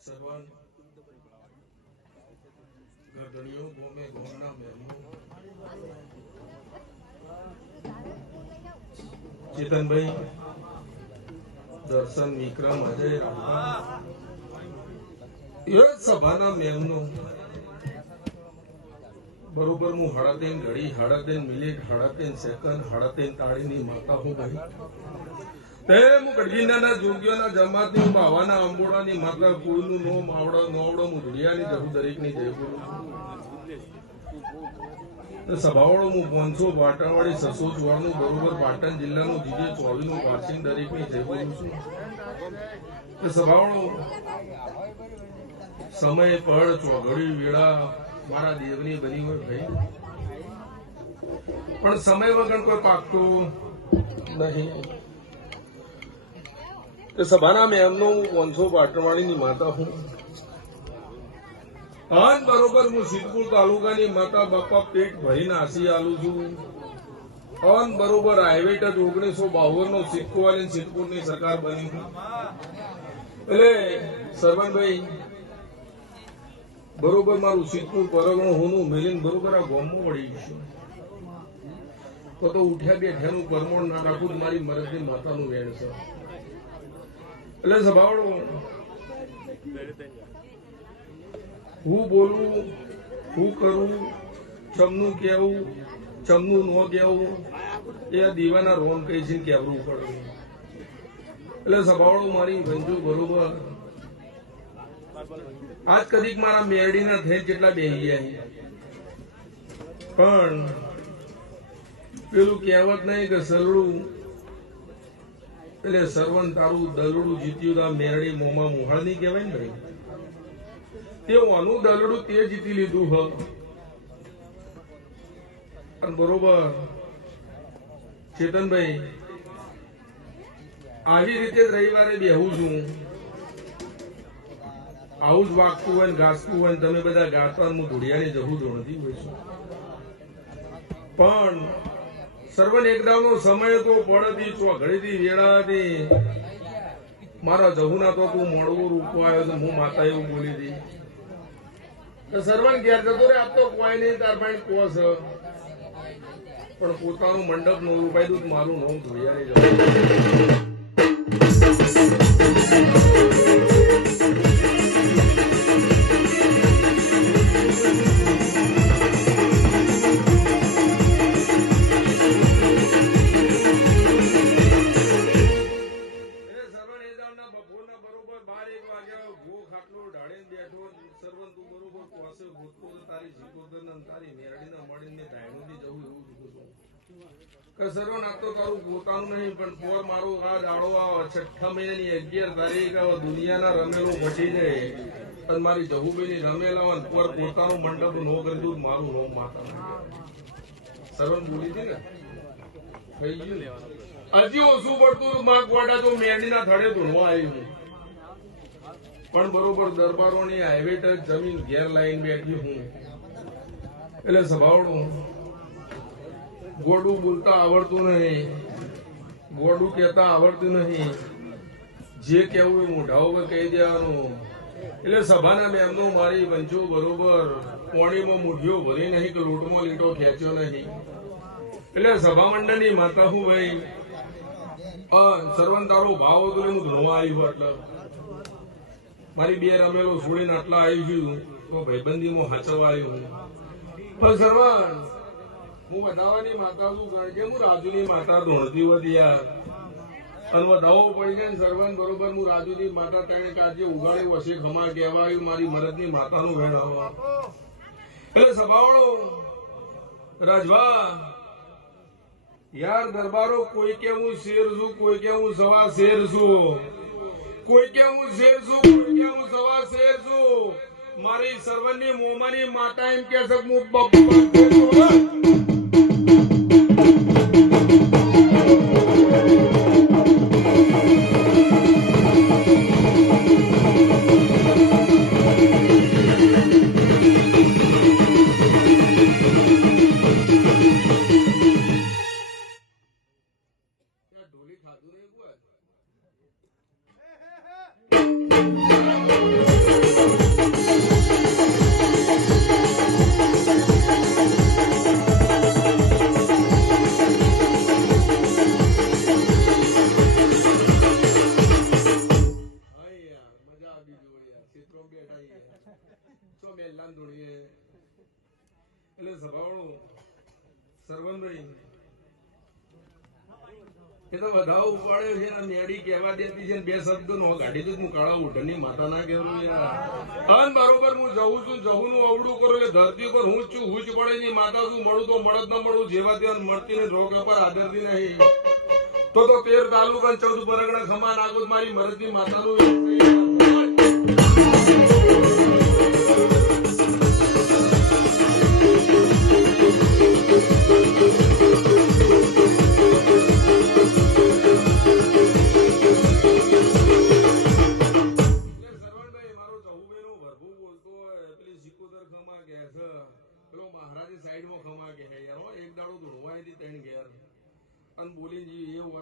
સર્વન ગઢડીઓ ગોમે ગોમના મહેમો ચેતનભાઈ દર્શન વિક્રમ અજય એ સભાના મેમનો બરોબર હું 3:30 ઘડી 3:30 મિનિટ 3:30 સેકન્ડ 3:30 તાળીની માતા હું ભાઈ તે હું ગઢવીના જોગ્યોના જમાતની હું બાવાના અંબોડાની માતા કુળનું નોમ આવડો નોવડો હું ધુડિયાની જહુ દરેકની જય બોલું સભાવાળો હું 500 પાટણવાડી 604 બરોબર પાટણ જિલ્લાનું જીજે 24 નું વાર્ષિક દરેકની જય બોલું છું સભાવાળો સમય પડ ચોઘડી વેળા મારા દેવની બની હોય ભાઈ પણ સમય વગર કોઈ પાકતું નહીં સભાના મેમનો હું 500 પાટણવાડીની માતા હું આજ બરોબર હું સિદ્ધપુર તાલુકાની માતા બાપા પેટ ભરીને આસી આલું છું અન બરોબર હાઈવે ટચ 1952 નો સિક્કો વાળી સિદ્ધપુરની સરકાર બની એટલે સરવણભાઈ બરોબર મારું સિદ્ધપુર પરગણું હોનું મેલીને બરોબર આ ગોમમાં વળી ગયું તો ઉઠ્યા બેઠ્યાનું પરમોણ ના રાખું મારી મરદની માતાનું વેણ છે એટલે સભાવાળો હું બોલું હું કરું ચમનું કેવું ચમનું ન કેવું એ આ દીવાના રોન કહી છે કેવરું પડે એટલે સભાવાળો મારી ગંજુ બરોબર આજ કદીક મારા મેરડીના થઈ જેટલા બેહી ગયા પણ પેલું કહેવત નહીં કે સરળું એટલે સરવન તારું દલડું જીત્યું મેરડી મોમાં મુહાળ નહીં કહેવાય ને ભાઈ તે આનું દલડું તે જીતી લીધું હ અને બરોબર ચેતનભાઈ આવી રીતે જ રવિવારે બેહું છું આવું જ વાગતું હોય ને ગાસતું હોય ને તમે બધા ગાતા હું ધોડિયાની જહુ ધોણતી હોય છું પણ સર્વન એકદાવનો સમય તો પડતી ચોઘડીથી વેળાથી મારા જહુના તો તું મળવું રૂપો આવ્યો તો હું માતા એવું બોલી હતી સર્વન ઘેર જતો રે આપ તો કોઈ નહીં તાર ભાઈ કોસ પણ પોતાનું મંડપ નું રૂપાયું મારું નવું ધોડિયાની જવું પોતાનું નહીં પણ પોર મારો આ દાડો આવે 6 મહિનાની 11 તારીખ દુનિયાના રમેલું ઘટી જાય અને મારી જહુબેની રમેલા હોય પોર પોતાનું મંડપ નો કરી દઉં મારું નો માતા સર્વન બોલી હતી ને થઈ ગયું હજી ઓછું પડતું માં ગોડા તો મેરડીના થડે તો નો આવ્યું પણ બરોબર દરબારોની હાઈવે ટચ જમીન ઘેર લાઈન બેઠી હું એટલે સભાવડું ગોડું બોલતા આવડતું નહીં ગોડું કહેતા આવડતું નહીં જે કેવું એ મોઢા ઉપર કહી દેવાનું એટલે સભાના મેમનો મારી વંચો બરોબર પોણીમાં મુઠ્ઠીઓ ભરી નહીં કે લોટમાં લીટો ખેંચ્યો નહીં એટલે સભા મંડળની માતા હું ભાઈ સર્વન તારો ભાવ હતો હું ધણવા આવ્યું એટલે મારી બે રમેલો છોડીને આટલા આવી છું તો ભાઈબંધીમાં હાચવા આવ્યું પણ સર્વન હું વધાવાની માતા છું કારણ કે હું રાજુની માતા ધોણતી હોતી યાર અને વધાવો પડી જાય ને સર્વન બરોબર હું રાજુની માતા તેને કાજે ઉગાડી વસે ખમા કહેવાયું મારી મરદની માતાનું વેણ આવવા એટલે સભાવાળો રાજવા યાર દરબારો કોઈ કે હું શેર છું કોઈ કે હું સવા શેર છું કોઈ કે હું શેર છું કોઈ કે હું સવા શેર છું મારી સર્વની મોમાની માતા એમ કે છે હું બપ્પા ઢોલી ખાધું નહીં કોઈ એલાન ધોળીએ એટલે સભાવાળો સરવનભાઈ એ તો વધાવો ઉપાડ્યો છે ને મેડી કહેવા દેતી છે બે શબ્દ નો ગાડી તો હું કાળા ઉઠની માતા ના કહેવું યાર અન બરોબર હું જઉં છું જવું નું અવડું કરું એટલે ધરતી ઉપર હું જ છું હું જ પડે નહીં માતા શું મળું તો મળત ના મળું જેવા ત્યાં મળતી ને રોગ પર આદરતી નહીં તો 13 તાલુકા 14 પરગણા ખમા નાગુદ મારી મરદની માતાનું મહારાજ સાઈડ માં ખમા કે યાર એક દાડો ધોળવાય ત્રણ ઘેર અને બોલી એવું